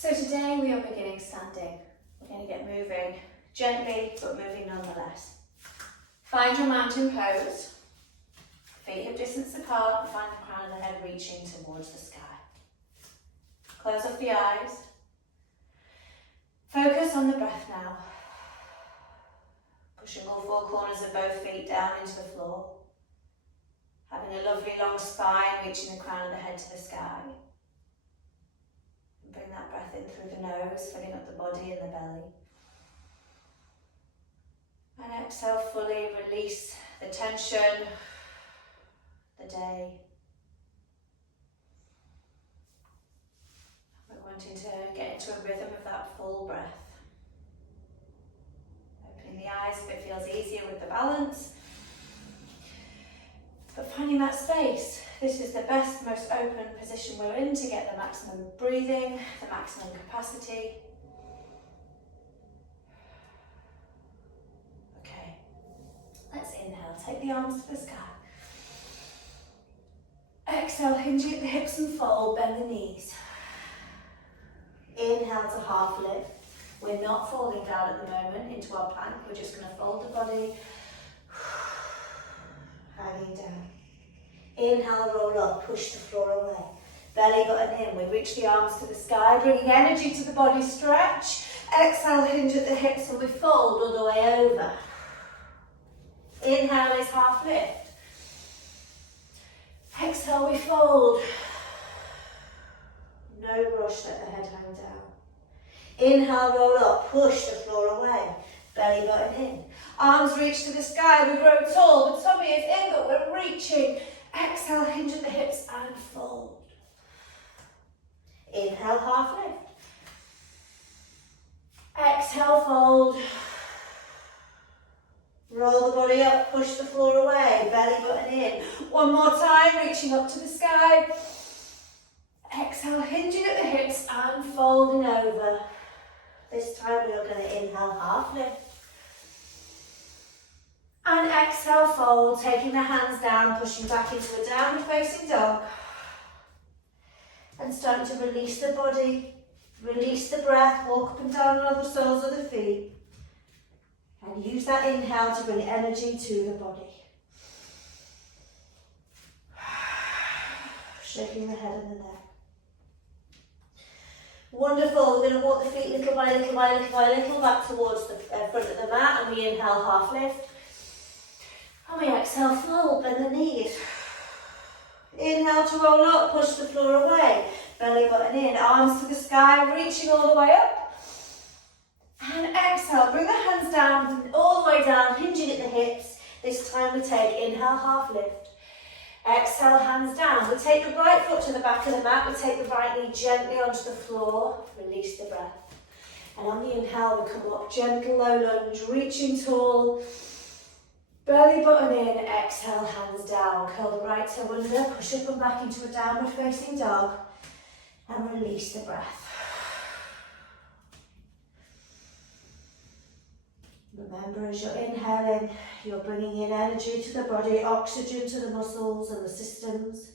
So today we are beginning standing. We're going to get moving gently, but moving nonetheless. Find your mountain pose. Feet hip distance apart, and find the crown of the head reaching towards the sky. Close off the eyes. Focus on the breath now. Pushing all four corners of both feet down into the floor. Having a lovely long spine, reaching the crown of the head to the sky. And bring that breath in through the nose, filling up the body and the belly. And exhale fully, release the tension, the day. We're wanting to get into a rhythm of that full breath. Opening the eyes if it feels easier with the balance. But finding that space. This is the best, most open position we're in to get the maximum breathing, the maximum capacity. Okay, let's inhale, take the arms to the sky. Exhale, hinge at the hips and fold, bend the knees. Inhale to half lift. We're not folding down at the moment into our plank, we're just going to fold the body, hanging down. Inhale, roll up, push the floor away. Belly button in, we reach the arms to the sky, bringing energy to the body, stretch. Exhale, hinge at the hips and we fold all the way over. Inhale is half lift. Exhale, we fold. No rush, let the head hang down. Inhale, roll up, push the floor away. Belly button in. Arms reach to the sky, we grow tall. The tummy is in, but we're reaching. Exhale, hinge at the hips and fold. Inhale, half lift. Exhale, fold. Roll the body up, push the floor away, belly button in. One more time, reaching up to the sky. Exhale, hinging at the hips and folding over. This time we are going to inhale, half lift. And exhale, fold, taking the hands down, pushing back into a downward facing dog. And starting to release the body, release the breath, walk up and down on the soles of the feet. And use that inhale to bring energy to the body. Shaking the head and the neck. Wonderful, we're going to walk the feet little by little by little by little back towards the front of the mat, and we inhale, half lift. And we exhale, fold, bend the knees. Inhale to roll up, push the floor away. Belly button in, arms to the sky, reaching all the way up. And exhale, bring the hands down, all the way down, hinging at the hips. This time we take inhale, half lift. Exhale, hands down. We take the right foot to the back of the mat. We take the right knee gently onto the floor. Release the breath. And on the inhale, we come up, gentle low lunge, reaching tall. Belly button in, exhale, hands down. Curl the right toe under, push up and back into a downward facing dog. And release the breath. Remember, as you're inhaling, you're bringing in energy to the body, oxygen to the muscles and the systems.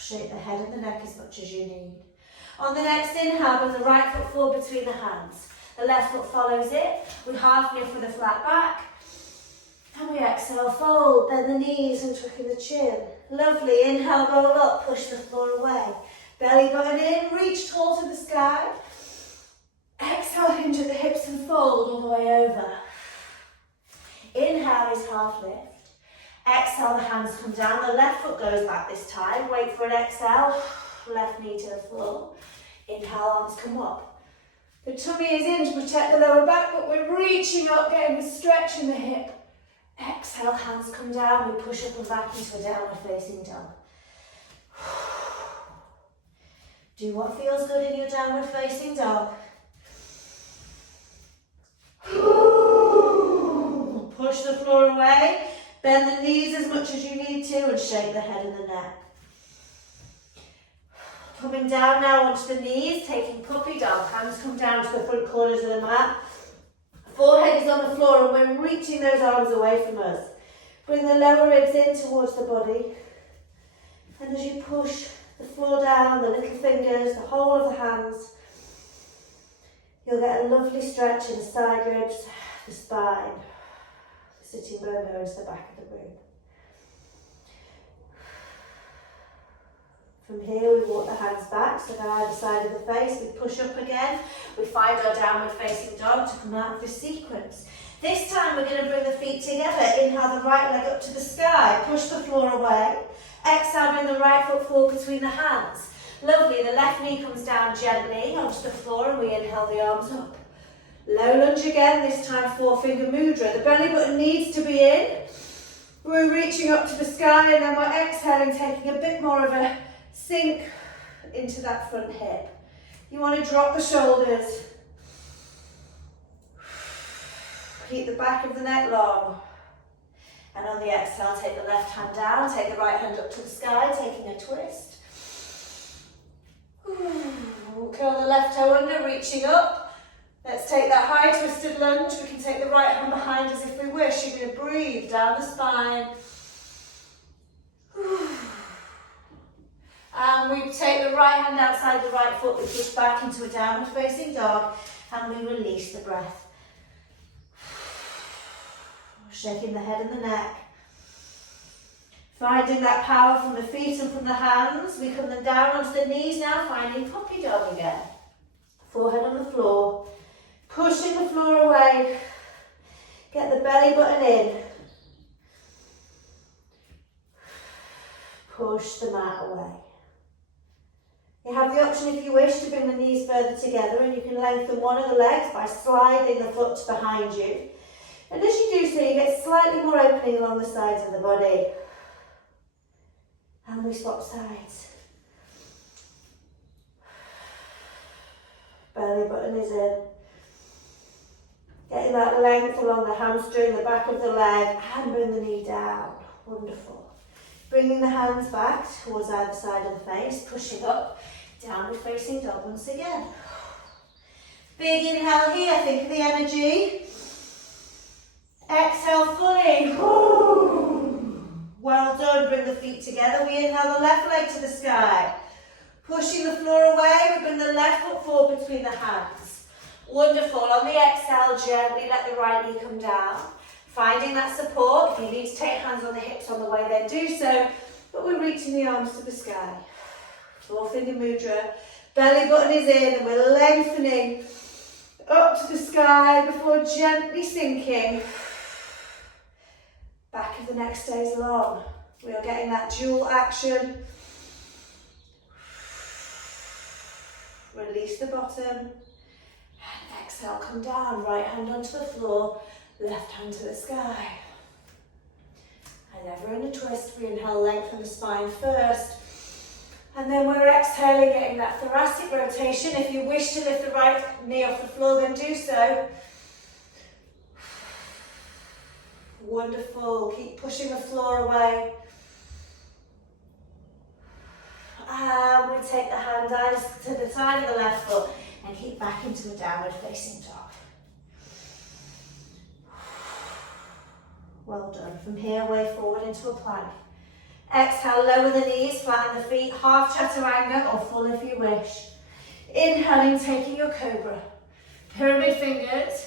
Shake the head and the neck as much as you need. On the next inhale, bring the right foot forward between the hands. The left foot follows it. We half lift with a flat back. And we exhale, fold, bend the knees and tuck in the chin. Lovely, inhale, roll up, push the floor away. Belly button in, reach tall to the sky. Exhale, hinge at the hips and fold all the way over. Inhale is half lift. Exhale, the hands come down. The left foot goes back this time. Wait for an exhale. Left knee to the floor. Inhale, arms come up. The tummy is in to protect the lower back, but we're reaching up, getting a stretch in the hip. Exhale, hands come down. We push up and back into a downward facing dog. Do what feels good in your downward facing dog. Push the floor away, bend the knees as much as you need to and shake the head and the neck. Coming down now onto the knees, taking puppy dog. Hands come down to the front corners of the mat. Forehead is on the floor and we're reaching those arms away from us. Bring the lower ribs in towards the body. And as you push the floor down, the little fingers, the whole of the hands. You'll get a lovely stretch in the side ribs, the spine. The sitting bone goes to the back of the room. From here we walk the hands back, so they're either side of the face. We push up again. We find our downward facing dog to come out of this sequence. This time we're going to bring the feet together. Inhale the right leg up to the sky. Push the floor away. Exhale, bring the right foot forward between the hands. Lovely, the left knee comes down gently onto the floor and we inhale the arms up. Low lunge again, this time 4-finger mudra. The belly button needs to be in. We're reaching up to the sky and then we're exhaling, taking a bit more of a sink into that front hip. You want to drop the shoulders. Keep the back of the neck long. And on the exhale, take the left hand down, take the right hand up to the sky, taking a twist. We'll curl the left toe under, reaching up. Let's take that high twisted lunge. We can take the right hand behind us if we wish. You're going to breathe down the spine. And we take the right hand outside the right foot. We push back into a downward facing dog and we release the breath. Shaking the head and the neck. Finding that power from the feet and from the hands. We come then down onto the knees now, finding puppy dog again. Forehead on the floor. Pushing the floor away. Get the belly button in. Push the mat away. You have the option, if you wish, to bring the knees further together, and you can lengthen one of the legs by sliding the foot behind you. And as you do so, you get slightly more opening along the sides of the body. And we swap sides. Belly button is in. Getting that length along the hamstring, the back of the leg, and bring the knee down. Wonderful. Bringing the hands back towards either side of the face, pushing up, downward facing dog once again. Big inhale here, think of the energy. Exhale fully. Well done, bring the feet together. We inhale the left leg to the sky. Pushing the floor away, we bring the left foot forward between the hands. Wonderful. On the exhale, gently let the right knee come down. Finding that support. If you need to take hands on the hips on the way, then do so. But we're reaching the arms to the sky. 4-finger mudra. Belly button is in and we're lengthening up to the sky before gently sinking. Back of the neck stays long. We are getting that dual action. Release the bottom. And exhale, come down. Right hand onto the floor, left hand to the sky. And then we're in a twist. We inhale, lengthen the spine first. And then we're exhaling, getting that thoracic rotation. If you wish to lift the right knee off the floor, then do so. Wonderful. Keep pushing the floor away. And we take the hand eyes to the side of the left foot and keep back into a downward facing dog. Well done. From here, way forward into a plank. Exhale, lower the knees, flatten the feet, half chaturanga or full if you wish. Inhaling, taking your cobra. Pyramid fingers.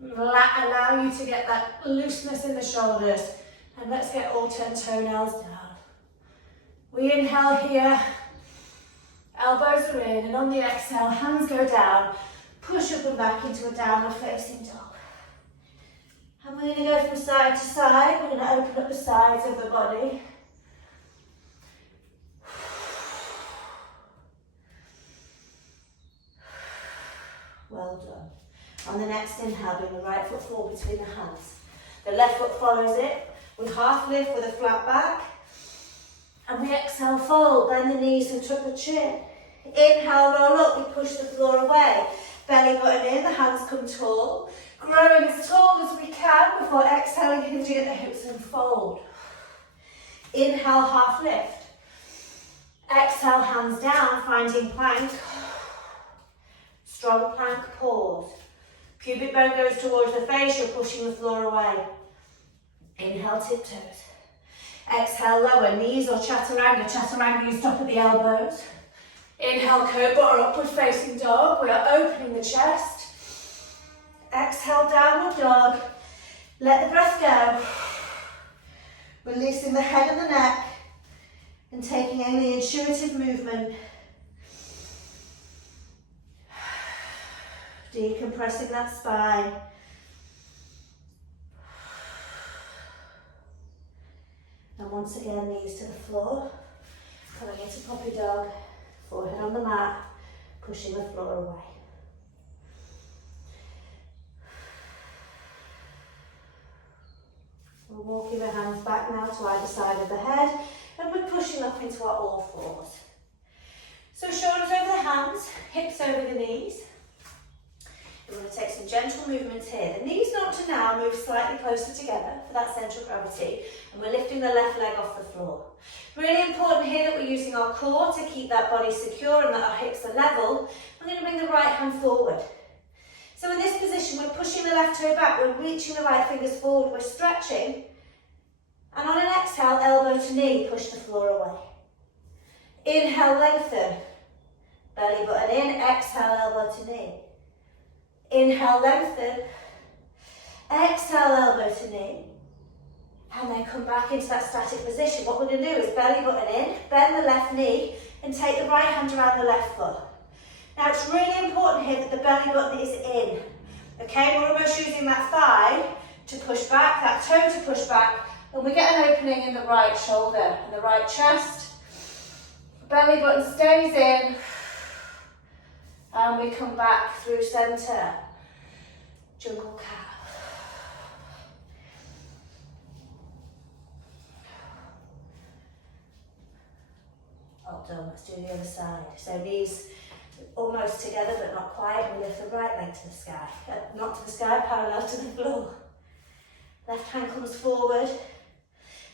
Allow you to get that looseness in the shoulders. And let's get all 10 toenails down. We inhale here. Elbows are in, and on the exhale, hands go down. Push up and back into a downward facing dog. And we're going to go from side to side. We're going to open up the sides of the body. Well done. On the next inhale, bring the right foot forward between the hands. The left foot follows it. We half lift with a flat back. And we exhale, fold, bend the knees and tuck the chin. Inhale, roll up, we push the floor away. Belly button in, the hands come tall. Growing as tall as we can before exhaling, hinging at the hips and fold. Inhale, half lift. Exhale, hands down, finding plank. Strong plank, pause. Pubic bone goes towards the face, you're pushing the floor away. Inhale, tiptoes. Exhale, lower knees or chaturanga. Chaturanga, you stop at the elbows. Inhale, cobra or upward facing dog. We are opening the chest. Exhale, downward dog. Let the breath go. Releasing the head and the neck and taking in the intuitive movement. Decompressing that spine. And once again, knees to the floor. Coming into puppy dog. Forehead on the mat. Pushing the floor away. We're walking the hands back now to either side of the head. And we're pushing up into our all fours. So shoulders over the hands. Hips over the knees. We're going to take some gentle movements here. The knees not to now move slightly closer together for that central gravity, and we're lifting the left leg off the floor. Really important here that we're using our core to keep that body secure and that our hips are level. We're going to bring the right hand forward. So in this position, we're pushing the left toe back, we're reaching the right fingers forward, we're stretching, and on an exhale, elbow to knee, push the floor away. Inhale, lengthen, belly button in, exhale, elbow to knee. Inhale, lengthen, exhale, elbow to knee, and then come back into that static position. What we're going to do is belly button in, bend the left knee, and take the right hand around the left foot. Now it's really important here that the belly button is in, okay? We're almost using that thigh to push back, that toe to push back, and we get an opening in the right shoulder and the right chest. Belly button stays in. And we come back through centre. Jungle cow. Well done, let's do the other side. So knees almost together but not quite. We lift the right leg to the sky. Not to the sky, parallel to the floor. Left hand comes forward.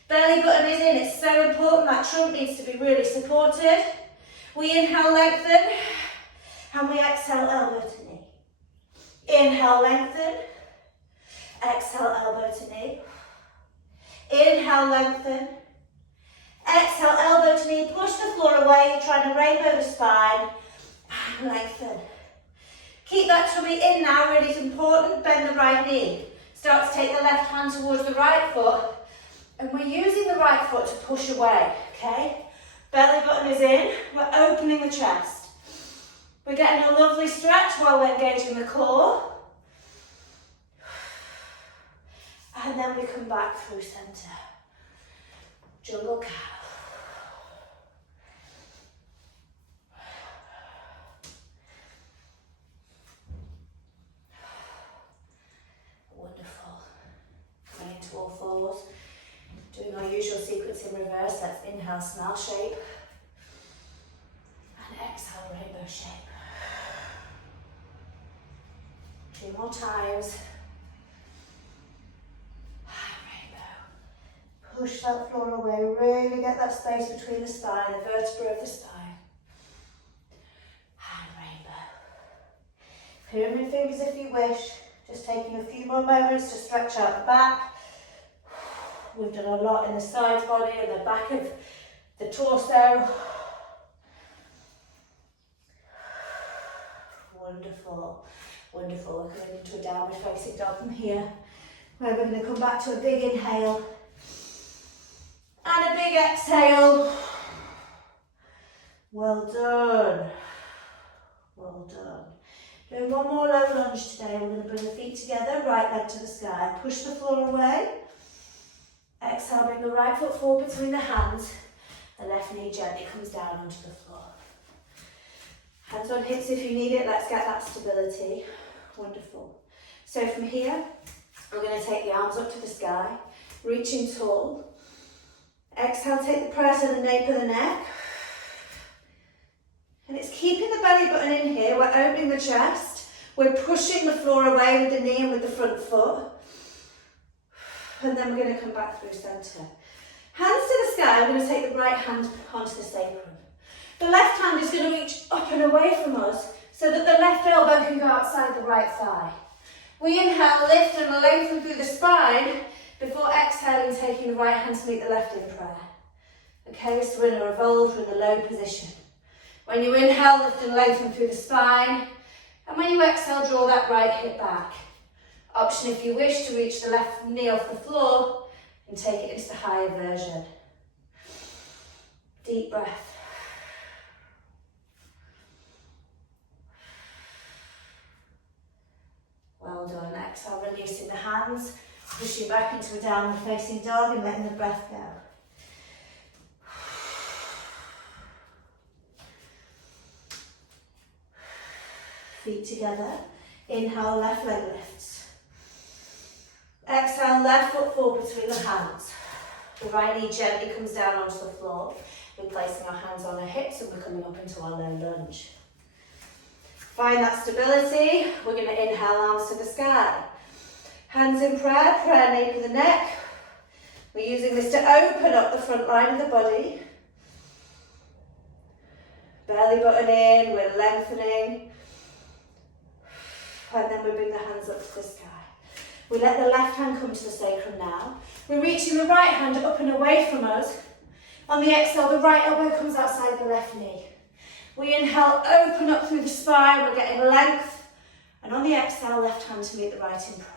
Belly button is in, it's so important. That trunk needs to be really supported. We inhale, lengthen. And we exhale, elbow to knee. Inhale, lengthen. Exhale, elbow to knee. Inhale, lengthen. Exhale, elbow to knee. Push the floor away. You're trying to rainbow the spine. And lengthen. Keep that tummy in now, really important. Bend the right knee. Start to take the left hand towards the right foot. And we're using the right foot to push away, okay? Belly button is in. We're opening the chest. We're getting a lovely stretch while we're engaging the core. And then we come back through centre. Jungle cow. Wonderful. Coming into all fours. Doing our usual sequence in reverse. That's inhale, smile shape. And exhale, rainbow shape. 2 more times. Rainbow. Push that floor away. Really get that space between the spine, the vertebra of the spine. And rainbow. Pyramid fingers if you wish. Just taking a few more moments to stretch out the back. We've done a lot in the sides body and the back of the torso. Wonderful. Wonderful. We're coming into a downward facing dog from here. Where we're going to come back to a big inhale. And a big exhale. Well done. Well done. Doing one more low lunge today. We're going to bring the feet together, right leg to the sky. Push the floor away. Exhale, bring the right foot forward between the hands. The left knee gently comes down onto the floor. Hands on hips if you need it. Let's get that stability. Wonderful. So from here, we're going to take the arms up to the sky, reaching tall. Exhale, take the press of the nape of the neck. And it's keeping the belly button in here. We're opening the chest. We're pushing the floor away with the knee and with the front foot. And then we're going to come back through centre. Hands to the sky. I'm going to take the right hand onto the sacrum. The left hand is going to reach up and away from us so that the left elbow can go outside the right thigh. We inhale, lift and lengthen through the spine, Before exhaling, taking the right hand to meet the left in prayer. Okay, so we're in a revolve, we're in the low position. When you inhale, lift and lengthen through the spine. And when you exhale, draw that right hip back. Option if you wish to reach the left knee off the floor and take it into the higher version. Deep breath. Well done. Exhale, releasing the hands, pushing back into a downward facing dog and letting the breath go. Feet together. Inhale, left leg lifts. Exhale, left foot forward between the hands. The right knee gently comes down onto the floor. We're placing our hands on our hips and we're coming up into our low lunge. Find that stability. We're going to inhale, arms to the sky. Hands in prayer, prayer nape of the neck. We're using this to open up the front line of the body. Belly button in, we're lengthening. And then we bring the hands up to the sky. We let the left hand come to the sacrum now. We're reaching the right hand up and away from us. On the exhale, the right elbow comes outside the left knee. We inhale, open up through the spine, we're getting length. And on the exhale, left hand to meet the right in prayer.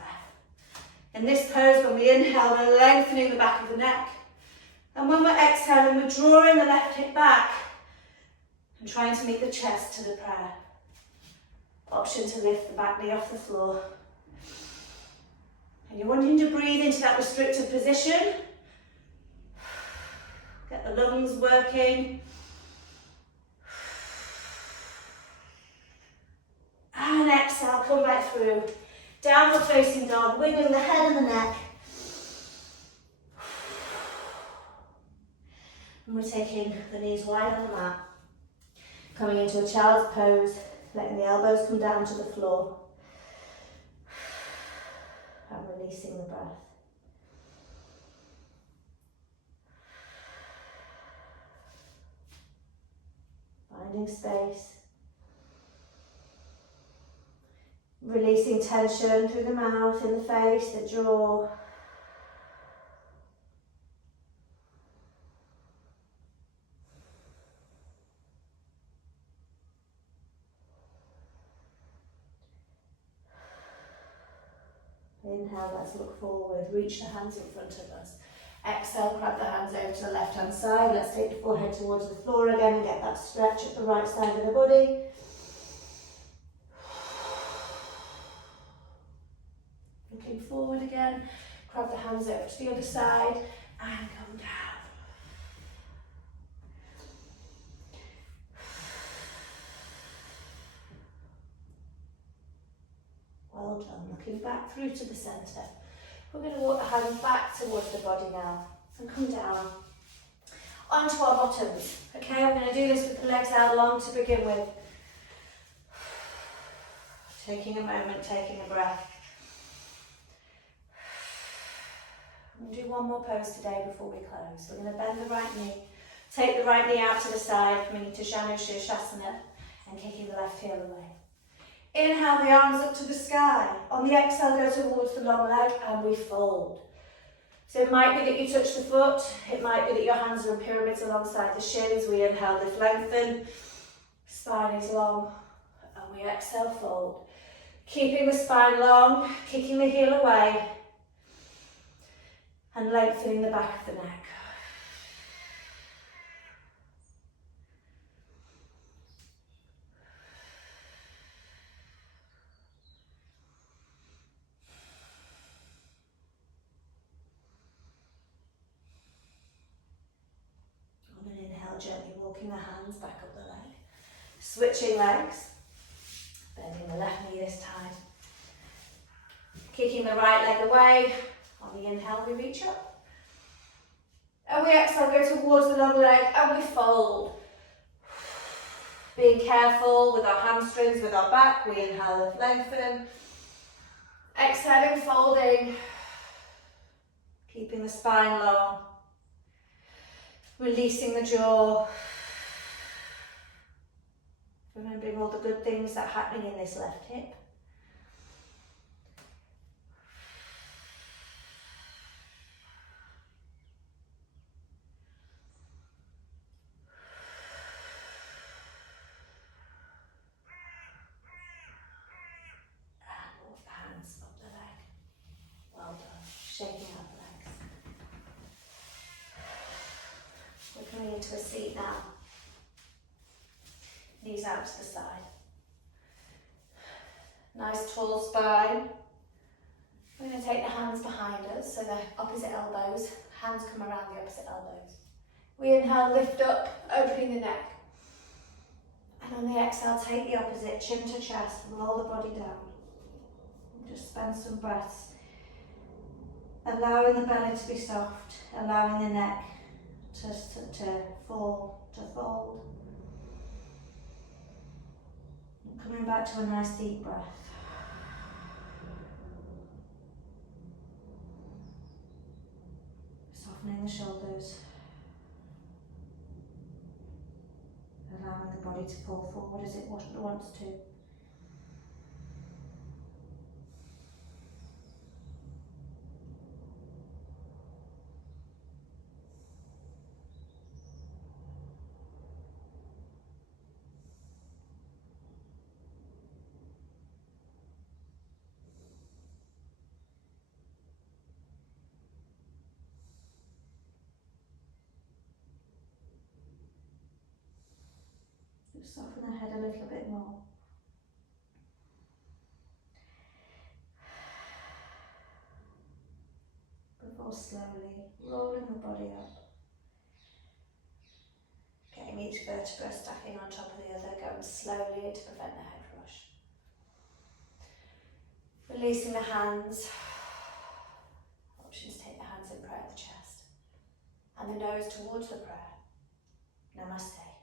In this pose, when we inhale, we're lengthening the back of the neck. And when we're exhaling, we're drawing the left hip back and trying to meet the chest to the prayer. Option to lift the back knee off the floor. And you're wanting to breathe into that restricted position. Get the lungs working. And exhale, come back through. Downward facing dog, wiggling the head and the neck. And we're taking the knees wide on the mat. Coming into a child's pose. Letting the elbows come down to the floor and releasing the breath. Finding space. Releasing tension through the mouth, in the face, the jaw. Inhale, let's look forward, reach the hands in front of us. Exhale, grab the hands over to the left hand side. Let's take the forehead towards the floor again and get that stretch at the right side of the body. Looking forward again, grab the hands over to the other side and come down. Well done. Looking back through to the centre. We're going to walk the hands back towards the body now and come down onto our bottoms. Okay, I'm going to do this with the legs out long to begin with. Taking a moment, taking a breath. I'm going to do one more pose today before we close. We're going to bend the right knee, take the right knee out to the side, coming into Janu Shirshasana and kicking the left heel away. Inhale the arms up to the sky. On the exhale, go towards the long leg and we fold. So it might be that you touch the foot. It might be that your hands are in pyramids alongside the shins. We inhale, lift, lengthen. Spine is long. And we exhale, fold. Keeping the spine long, kicking the heel away. And lengthening the back of the neck. Gently walking the hands back up the leg. Switching legs. Bending the left knee this time. Kicking the right leg away. On the inhale, we reach up. And we exhale, go towards the long leg and we fold. Being careful with our hamstrings, with our back. We inhale, lift, lengthen. Exhaling, folding. Keeping the spine long. Releasing the jaw. Remembering all the good things that are happening in this left hip. shaking out the legs. We're coming into a seat now. Knees out to the side. Nice tall spine. We're going to take the hands behind us, so the opposite elbows. Hands come around the opposite elbows. We inhale, lift up, opening the neck. And on the exhale, take the opposite, chin to chest, roll the body down. And just spend some breaths. Allowing the belly to be soft, allowing the neck to fall, to fold. And coming back to a nice deep breath. Softening the shoulders. Allowing the body to fall forward as it wants to. Just soften the head a little bit more. Before slowly rolling the body up. Getting each vertebra stacking on top of the other, going slowly to prevent the head rush. Releasing the hands. Options to take the hands in prayer at the chest. And the nose towards the prayer. Namaste.